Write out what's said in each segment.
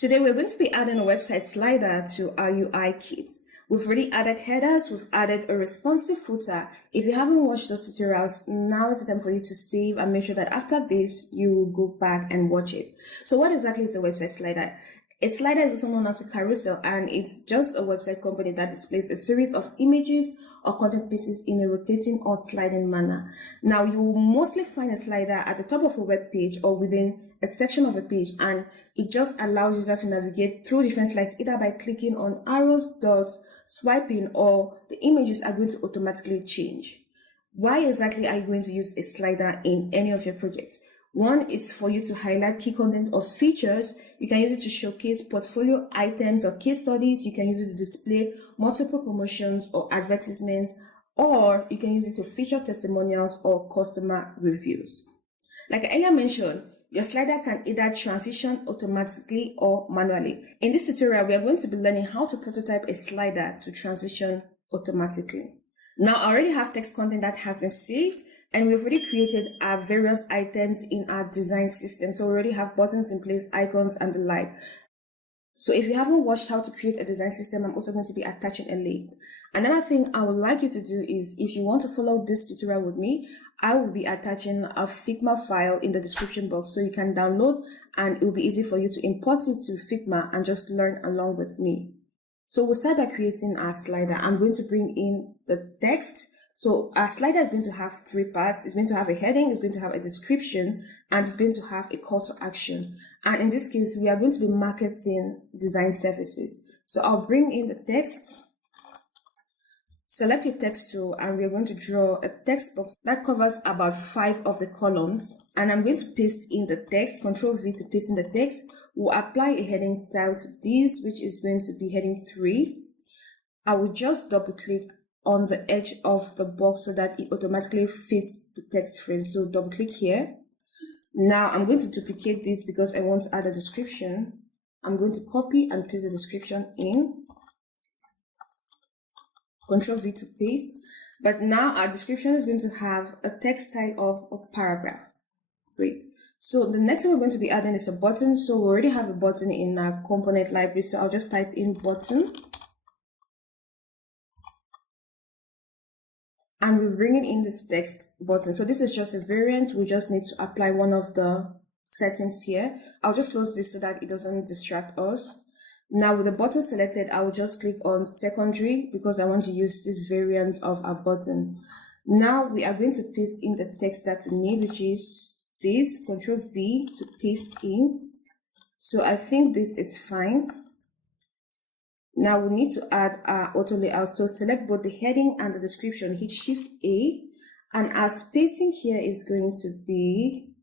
Today we're going to be adding a website slider to our UI kit. We've already added headers, we've added a responsive footer. If you haven't watched those tutorials, now is the time for you to save and make sure that after this, you will go back and watch it. So what exactly is a website slider? A slider is also known as a carousel, and it's just a website component that displays a series of images or content pieces in a rotating or sliding manner. Now, you will mostly find a slider at the top of a web page or within a section of a page, and it just allows users to navigate through different slides either by clicking on arrows, dots, swiping, or the images are going to automatically change. Why exactly are you going to use a slider in any of your projects? One is for you to highlight key content or features. You can use it to showcase portfolio items or case studies. You can use it to display multiple promotions or advertisements, or you can use it to feature testimonials or customer reviews. Like I earlier mentioned, your slider can either transition automatically or manually. In this tutorial, we are going to be learning how to prototype a slider to transition automatically. Now, I already have text content that has been saved, and we've already created our various items in our design system. So we already have buttons in place, icons, and the like. So if you haven't watched how to create a design system, I'm also going to be attaching a link. Another thing I would like you to do is, if you want to follow this tutorial with me, I will be attaching a Figma file in the description box so you can download, and it will be easy for you to import it to Figma and just learn along with me. So we'll start by creating our slider. I'm going to bring in the text. So our slider is going to have three parts. It's going to have a heading, it's going to have a description, and it's going to have a call to action. And in this case, we are going to be marketing design services. So I'll bring in the text, select your text tool, and we're going to draw a text box that covers about 5 of the columns. And I'm going to paste in the text, Ctrl V to paste in the text. We'll apply a heading style to this, which is going to be heading 3. I will just double click on the edge of the box so that it automatically fits the text frame. So double click here. Now I'm going to duplicate this because I want to add a description. I'm going to copy and paste the description in. Ctrl V to paste. But now our description is going to have a text style of a paragraph. Great. So the next thing we're going to be adding is a button. So we already have a button in our component library. So I'll just type in button. And we're bringing in this text button. So this is just a variant. We just need to apply one of the settings here. I'll just close this so that it doesn't distract us. Now with the button selected, I will just click on secondary because I want to use this variant of our button. Now we are going to paste in the text that we need, which is this. Ctrl V to paste in. So I think this is fine. Now we need to add our auto layout. So select both the heading and the description, hit Shift A, and our spacing here is going to be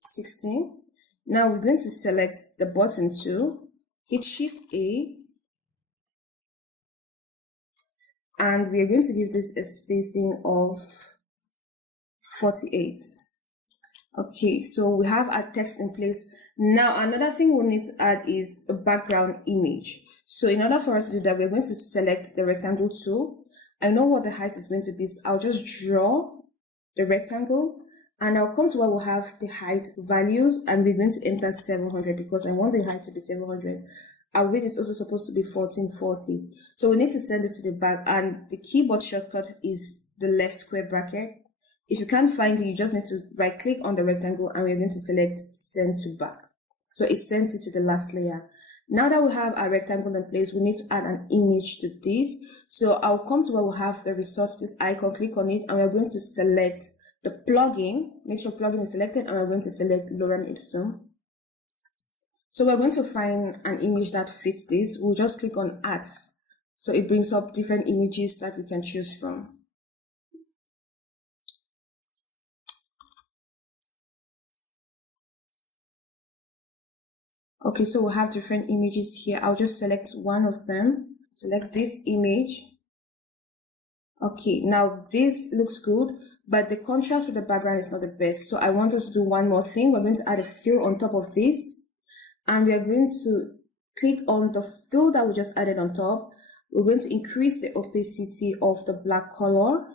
16. Now we're going to select the button tool, hit Shift A, and we're going to give this a spacing of 48. Okay, so we have our text in place. Now, another thing we need to add is a background image. So in order for us to do that, we're going to select the rectangle tool. I know what the height is going to be, so I'll just draw the rectangle, and I'll come to where we'll have the height values, and we're going to enter 700 because I want the height to be 700. Our width is also supposed to be 1440. So we need to send this to the back, and the keyboard shortcut is the left square bracket. If you can't find it, you just need to right click on the rectangle, and we're going to select send to back. So it sends it to the last layer. Now that we have our rectangle in place, we need to add an image to this. So I'll come to where we have the resources icon, click on it, and we're going to select the plugin. Make sure plugin is selected, and we're going to select lorem ipsum. So we're going to find an image that fits this. We'll just click on add. So it brings up different images that we can choose from. Okay, so we'll have different images here. I'll just select one of them. Select this image. Okay, now this looks good, but the contrast with the background is not the best. So I want us to do one more thing. We're going to add a fill on top of this, and we are going to click on the fill that we just added on top. We're going to increase the opacity of the black color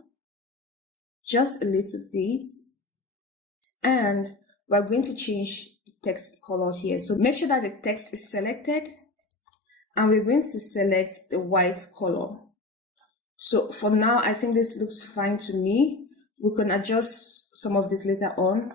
just a little bit, and we're going to change the text color here. So make sure that the text is selected, and we're going to select the white color. So for now, I think this looks fine to me. We can adjust some of this later on.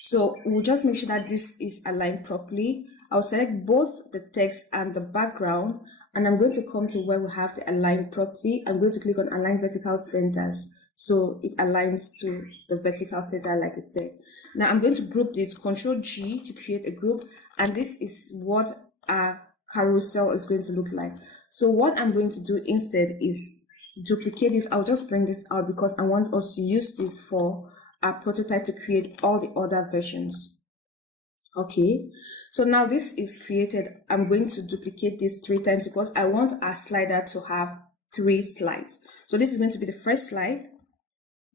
So we'll just make sure that this is aligned properly. I'll select both the text and the background, and I'm going to come to where we have the align property. I'm going to click on align vertical centers, so it aligns to the vertical center like it said. Now I'm going to group this, Ctrl G to create a group, and this is what our carousel is going to look like. So what I'm going to do instead is duplicate this. I'll just bring this out because I want us to use this for our prototype to create all the other versions. Okay, so now this is created. I'm going to duplicate this 3 times because I want our slider to have 3 slides. So this is going to be the first slide,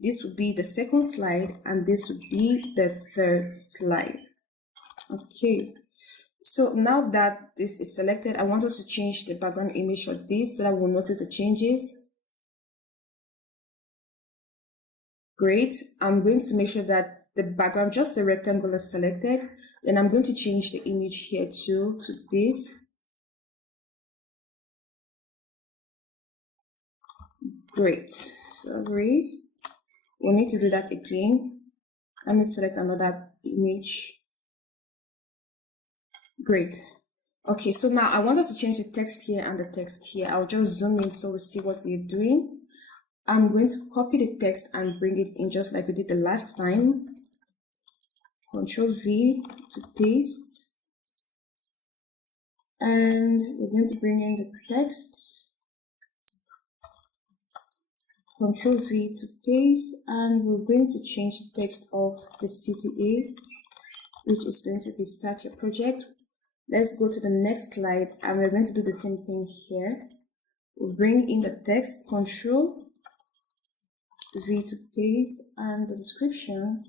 this would be the second slide, and this would be the third slide. Okay, so now that this is selected, I want us to change the background image for this so that we'll notice the changes. Great. I'm going to make sure that the background, just the rectangle, is selected. Then I'm going to change the image here too to this. Great. Sorry. We'll need to do that again. Let me select another image. Great. Okay, so now I want us to change the text here and the text here. I'll just zoom in so we see what we're doing. I'm going to copy the text and bring it in just like we did the last time. Ctrl V to paste. And we're going to bring in the text. Ctrl V to paste. And we're going to change the text of the CTA, which is going to be start your project. Let's go to the next slide, and we're going to do the same thing here. We'll bring in the text, Ctrl V to paste, and the description,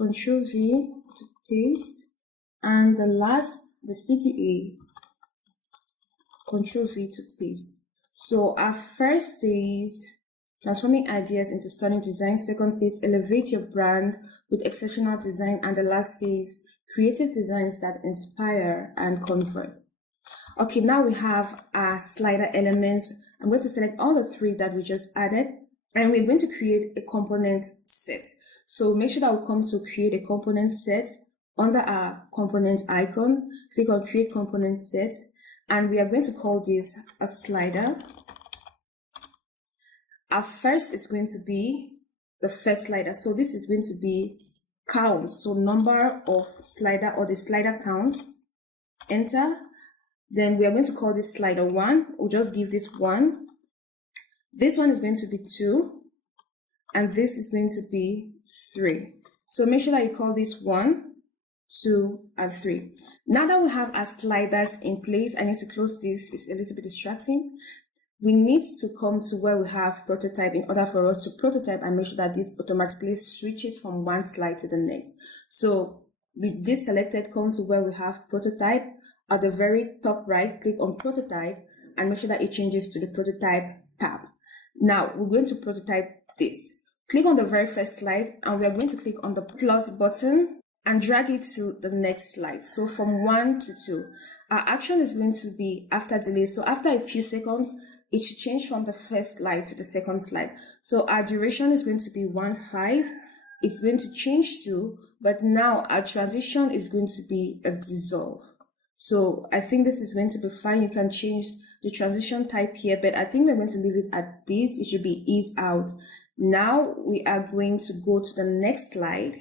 Ctrl V to paste, and the last, the CTA, Ctrl V to paste. So our first says transforming ideas into stunning design, second says elevate your brand with exceptional design, and the last says creative designs that inspire and convert. Okay, now we have our slider elements. I'm going to select all the 3 that we just added, and we're going to create a component set. So make sure that we come to create a component set. Under our component icon, click on create component set, and we are going to call this a slider. Our first is going to be the first slider. So this is going to be count, so number of slider or the slider count. Enter. Then we are going to call this slider 1. We'll just give this 1. This one is going to be 2, and this is going to be 3. So make sure that you call this 1, 2, and 3. Now that we have our sliders in place, I need to close this. It's a little bit distracting. We need to come to where we have prototype in order for us to prototype and make sure that this automatically switches from one slide to the next. So with this selected, come to where we have prototype. At the very top right, click on prototype and make sure that it changes to the prototype tab. Now we're going to prototype this. Click on the very first slide, and we are going to click on the plus button and drag it to the next slide. So from 1 to 2, our action is going to be after delay. So after a few seconds, it should change from the first slide to the second slide. So our duration is going to be 1.5. It's going to change to, but now our transition is going to be a dissolve. So I think this is going to be fine. You can change the transition type here, but I think we're going to leave it at this. It should be ease out. Now we are going to go to the next slide.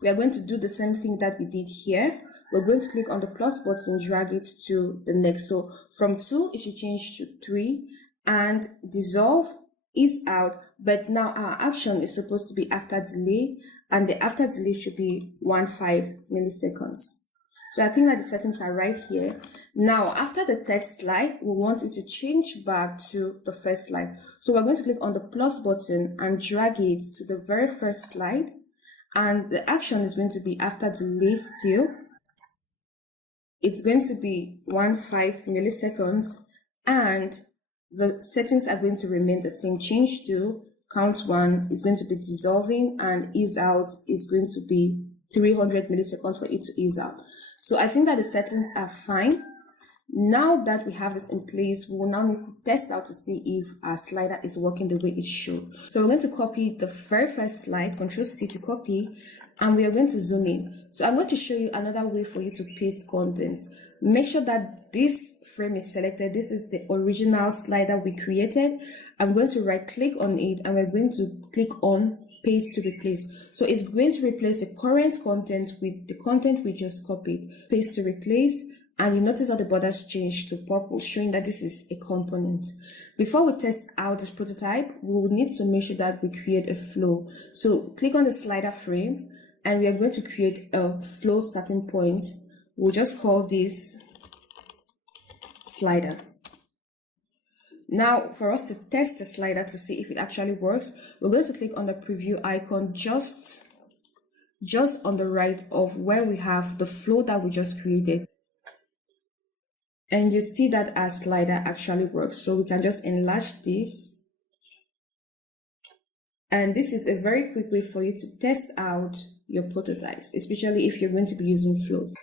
We are going to do the same thing that we did here. We're going to click on the plus button, drag it to the next. So from 2, it should change to 3, and dissolve, ease out. But now our action is supposed to be after delay, and the after delay should be 1.5 milliseconds. So I think that the settings are right here. Now, after the text slide, we want it to change back to the first slide. So we're going to click on the plus button and drag it to the very first slide. And the action is going to be after delay still. It's going to be 1.5 milliseconds, and the settings are going to remain the same. Change to count 1 is going to be dissolving, and ease out is going to be 300 milliseconds for it to ease out. So I think that the settings are fine. Now that we have this in place, we will now need to test out to see if our slider is working the way it should. So we're going to copy the very first slide, Ctrl+C to copy, and we are going to zoom in. So I'm going to show you another way for you to paste content. Make sure that this frame is selected. This is the original slider we created. I'm going to right click on it and we're going to click on paste to replace. So it's going to replace the current content with the content we just copied. Paste to replace. And you notice how the borders changed to purple, showing that this is a component. Before we test out this prototype, we will need to make sure that we create a flow. So click on the slider frame and we are going to create a flow starting point. We'll just call this slider. Now, for us to test the slider to see if it actually works, we're going to click on the preview icon just on the right of where we have the flow that we just created. And you see that our slider actually works. So we can just enlarge this. And this is a very quick way for you to test out your prototypes, especially if you're going to be using flows.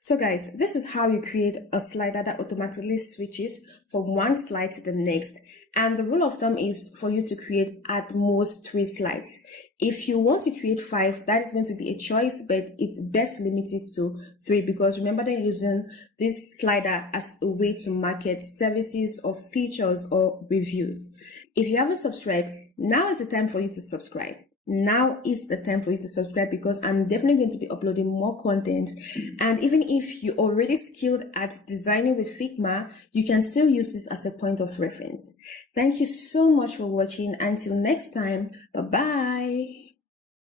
So guys, this is how you create a slider that automatically switches from one slide to the next. And the rule of thumb is for you to create at most 3 slides. If you want to create 5, that is going to be a choice, but it's best limited to 3 because remember they're using this slider as a way to market services or features or reviews. If you haven't subscribed, now is the time for you to subscribe. Now is the time for you to subscribe because I'm definitely going to be uploading more content. And even if you're already skilled at designing with Figma, you can still use this as a point of reference. Thank you so much for watching. Until next time, bye-bye.